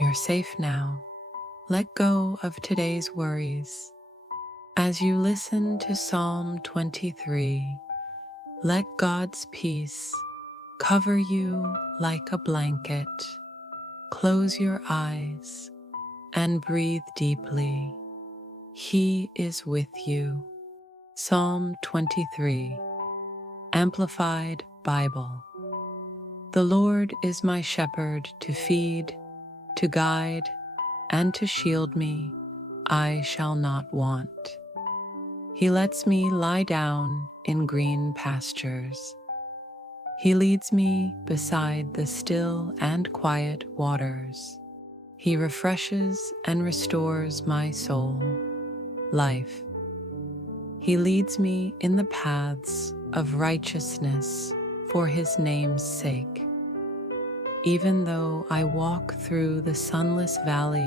You're safe now. Let go of today's worries. As you listen to Psalm 23, let God's peace cover you like a blanket. Close your eyes and breathe deeply. He is with you. Psalm 23, Amplified Bible. The Lord is my shepherd to feed, to guide, and to shield me. I shall not want. He lets me lie down in green pastures. He leads me beside the still and quiet waters. He refreshes and restores my soul. Life. He leads me in the paths of righteousness for his name's sake. Even though I walk through the sunless valley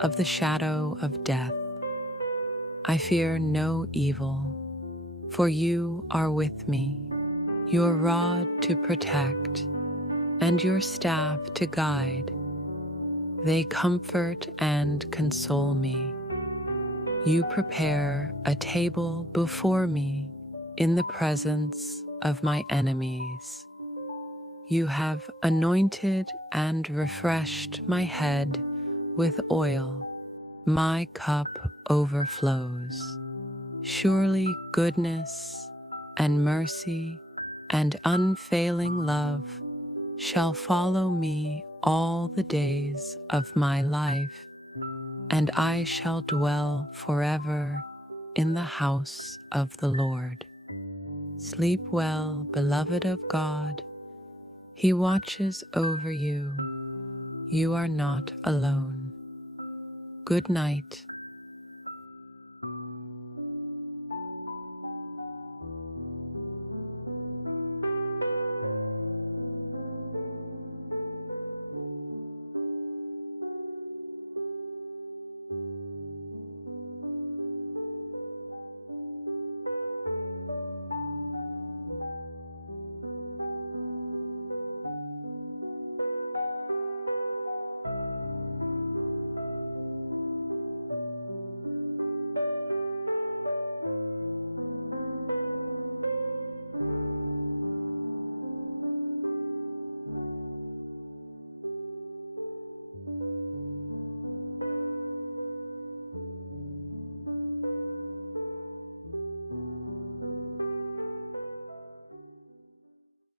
of the shadow of death, I fear no evil, for you are with me. Your rod to protect and your staff to guide, they comfort and console me. You prepare a table before me in the presence of my enemies. You have anointed and refreshed my head with oil. My cup overflows. Surely goodness and mercy and unfailing love shall follow me all the days of my life, and I shall dwell forever in the house of the Lord. Sleep well, beloved of God. He watches over you. You are not alone. Good night.